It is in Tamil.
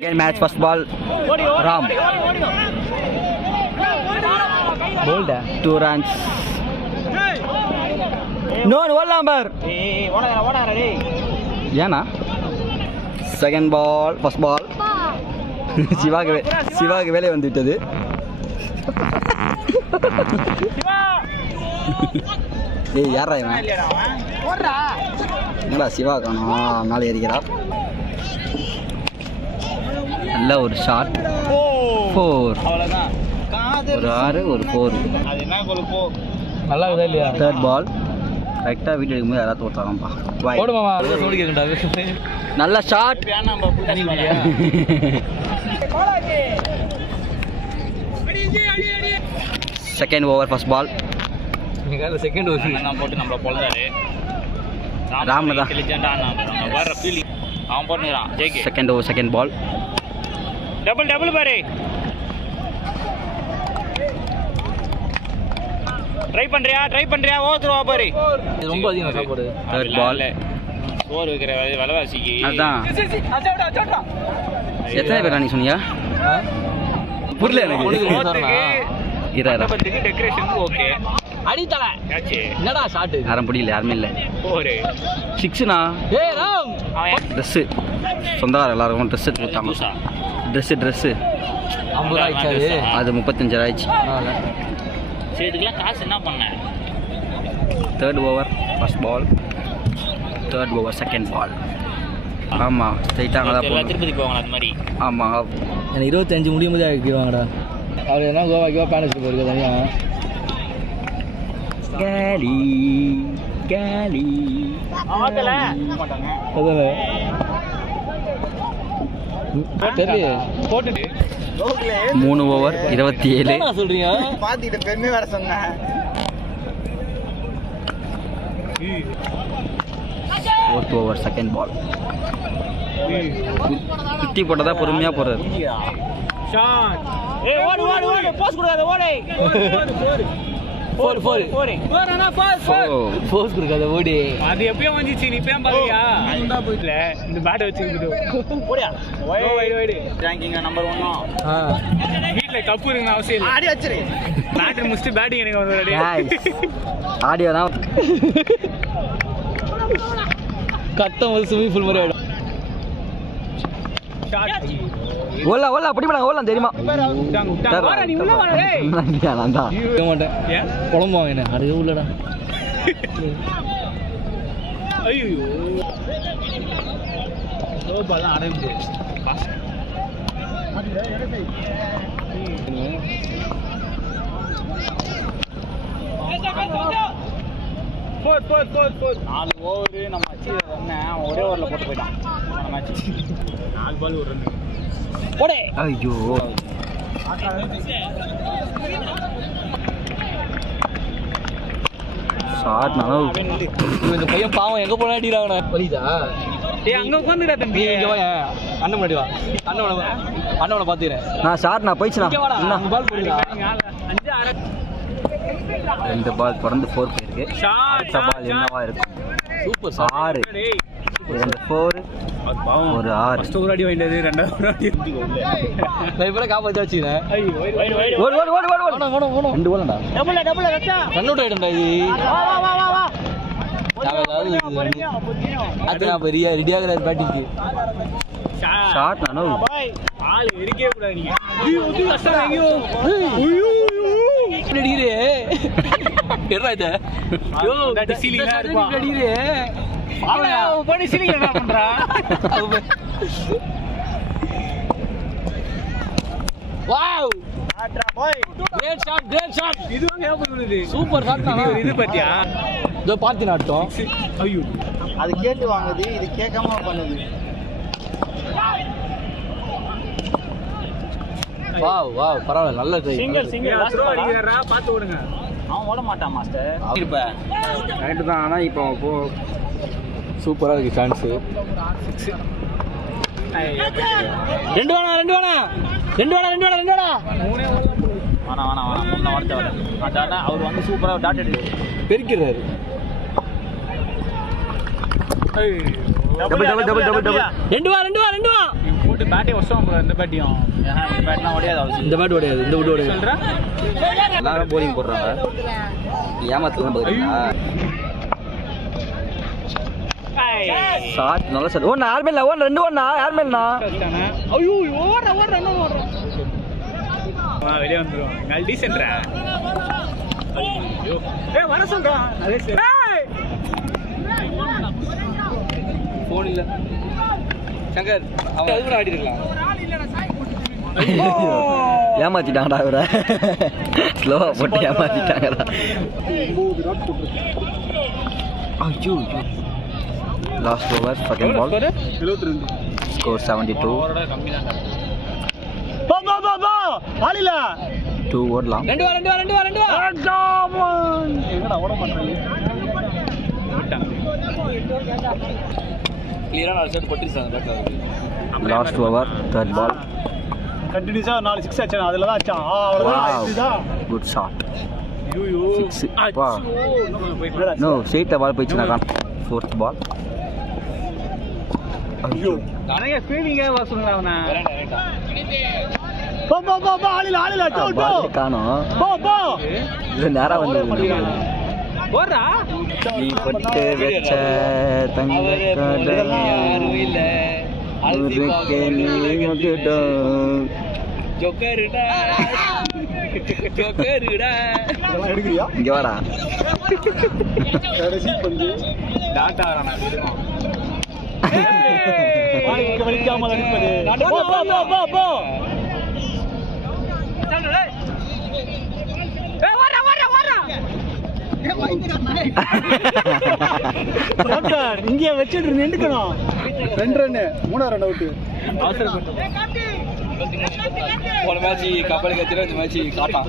Second match, first ball, Ram. Bold, 2 runs. No, one number. Yana. Second ball, first ball. சிவாக்கு வேலை வந்துவிட்டது. ஏய் யாரா இவன்? என்னடா சிவா காணோம், மேலே ஏறிக்கிறார். நல்ல ஒரு ஷாட், 4. ஒரு 6 ஒரு 4. நல்லா இருக்குதா இல்லையா? தேர்ட் பால் கரெக்டாக வீட்டு எடுக்கும்போது யாராவது தோற்றாங்கப்பா. நல்ல shot. Second over first ball. Second over போட்டு நம்மள பொழுதாரு ராம் தான் வர ஃபீலிங் அவன் போட்டுறான். JK second over second ball. Double பாரு. ட்ரை பண்றியா ஓதுவா பாரு. ரொம்ப அதிகம் சாப்பாடு. தேர்ட் பால். ஸ்கோர் வைக்கிற விலைவாசிக்கு அதான். எத்தனை பேர் நீ சொன்னியா? புரியல எனக்கு. Decoration okay. அடித்தல என்னடா ஷாட்? யாரும் புரியல, யாருமே இல்லை. 6னா ட்ரெஸ்ஸு சொந்தக்கார எல்லாருக்கும் ட்ரெஸ் எடுத்து கொடுத்தாங்க. ட்ரெஸ்ஸு 50 ஆயிடுச்சு. அது 35 ஆயிடுச்சு. சரி இதுக்கெல்லாம் காசு என்ன பண்ண? Third over first ball, third over second ball. ஆமாம் ஸ்ட்ரைட்டாக அங்கே தான் போகணும். திருப்பதி போவாங்க அது மாதிரி. ஆமாம் எனக்கு 25 முடியும் போது ஆகிடுவாங்கடா. அவர் என்ன கோவாக்கிவா பேன் வச்சுட்டு போயிருக்க தனியாக. கேலி போட்டு 3 ஓவர் 27 சொல்றீங்க. பாத்துக்கிட்ட பெருமை வேற சொன்னேன். Fourth over second ball. குத்தி போட்டதா பொறுமையா போறாரு. போஸ் கொடுக்காத ஓடே. 4 போஸ் கொடுக்காத ஓடி. அது எப்பயும் வந்துச்சு, நீ பேம் பாருயா. அந்த போயிட்டல இந்த பேட் வச்சிட்டு ஓடியா. Wide ranking number 1. வீட்ல கப்பு இருக்குன்னு அவசியம் இல்ல. ஆடி வச்சிரு. பேட்டர் முடிச்சிட்டு பேட்டிங் எனக்கு வந்து ஆடியோ தான் கத்தம் வந்து ஸ்விமிங் பூல் மாதிரி ஆயிடும். ஓலா அப்படி பண்ணாங்க. ஓலாம் தெரியுமா? குழம்புவாங்க என்ன அது உள்ளடா. நாலு ஓவரு நம்ம அச்சு ஒரே ஓவரில் போட்டு போயிட்டான். 4 பால் ஒரு ரன். போடே. ஐயோ ஷாட் நானோ. இந்த பையன் பாவம் எங்க போனா அடிறானே. புரியுதா? டேய் அங்க உட்கார்ந்துடா தம்பி. இங்க வா. அண்ணன் முன்னாடி வா. அண்ணனை பாத்துறேன். நான் ஷாட் நான் போயிச்சனா. என்ன பால் போடுடா. 5 6 2 பால் தொடர்ந்து 4 போயிருக்கு. அடுத்த பால் என்னவா இருக்கும்? சூப்பர் 6 2 4 ஒரு 6. ஃபர்ஸ்ட் ஓவர் அடி வாங்கிட்டது. ரெண்டாவது அடி நான் இப்ப காப்பாத்தி வச்சிட்டேன். ஓடு 2 பால்டா. டபுள் வெச்சா ரன் அவுட் ஆயிடும்டா. இது வா அது நான் பெரிய ரெடி ஆகற பேட்டிங்க்கு. ஷாட் நானோ பாய் ஆள் எரிக்கவே கூடாது நீங்க. ஐயோ கஷ்டம். ஐயோ அடிக்குதே. என்னடா இது? யோ சீலிங்கா இருப்பா. அடிக்குதே. பாவயா போடி சீலிங் என்ன பண்றா? வாவ் ஆட்ரா பாய். Great shot. இது வந்து ஏன் பண்ணுது? சூப்பர் ஷாட் தான. இது பத்தியா? இதோ பாத்தி நாட்டம். ஐயோ அது கேட்டு வாங்குது, இது கேட்காம பண்ணுது. வாவ் பரவாயில்ல. நல்ல ட்ரை. Single last அடிக்கறா. பாத்து ஓடுங்க. அவன் ஓட மாட்டான் மாஸ்டர். இருப்ப ரைட் தான். ஆனா இப்போ போ சூப்பரா இருக்கு சான்ஸ். 2 வேணா. வாணா முன்ன வரதவல. டாடா அவர் வந்து சூப்பரா டாட் அடி பெருக்கிறாரு. டபுள் 2 வா போட்டு பேட்டே வசம் இந்த பேட்டியும் இந்த பேட்லாம் ஓடியாது அவசியம். இந்த பேட் ஓடியாது, இந்த விட்டு ஓடியாது. சொல்கிறேன் எல்லாரும் போலிங் போடுறாங்க. ஏமாத்துலாம் பார்க்குறீங்களா? ஷாட் நல்ல ஷாட். ஓடா யார் மேல? ஓடா 2 ஓடா யார் மேலண்ணா? ஐயோ ஓடுற இன்னும் ஓடுறேன். வெளியே வந்துடும். நான் டீசென்ட்ரா. ஐயோ வர சொல்கிறான். அதே சரி. ஃபோன் இல்லை சங்கர், அவன் அது கூட ஆடி இருக்கலாம். ஏமாத்திட்டாங்கடா இவரை. ஸ்லோவாக போட்டு ஏமாத்திட்டாங்கடா. ஐயோ last over second ball. 72 score 72. ஆளில 2 ஓடலாம். 2 எங்கடா ஓட மாட்டாங்க. கிளியரா 4 ஷாட் போட்டுருச்சாங்க பேட்ல. Last over third ball. கண்டினியூஸா 4 6 அடிச்சான். அதுல தான் அடிச்சான். அவ்வளவுதான். இதுதான் குட் ஷாட். ஐயோ 6. வா நோ ஸ்ட்ரைட்டா பால் போயிடுச்சுனா. ஃபோர்த் பால். ஐயோ நிறைய ஸ்பீடிங்க வா சொல்லுங்க அவனா. போ ஆளில பால் காணோம். போ இது நேரா வந்து போறா. நீ பட்டு வெச்ச தங்க கடல் யாரும் இல்ல அதுக்கு நீ முட்டுடோ ஜோக்கர்டா இதெல்லாம் எடுக்கறியா? இங்க வாடா. கடைசி பந்து டாட்டா வரானா இருக்கும். வாய்க்கு வலிக்காம அடிப்பது. போ இங்கே வச்சுட்டு நின்றுக்கணும். 2 ரன் 3 ரன் அவுட். போன மேட்ச் கப்பலுக்கு இந்த மேட்ச் காட்டான்.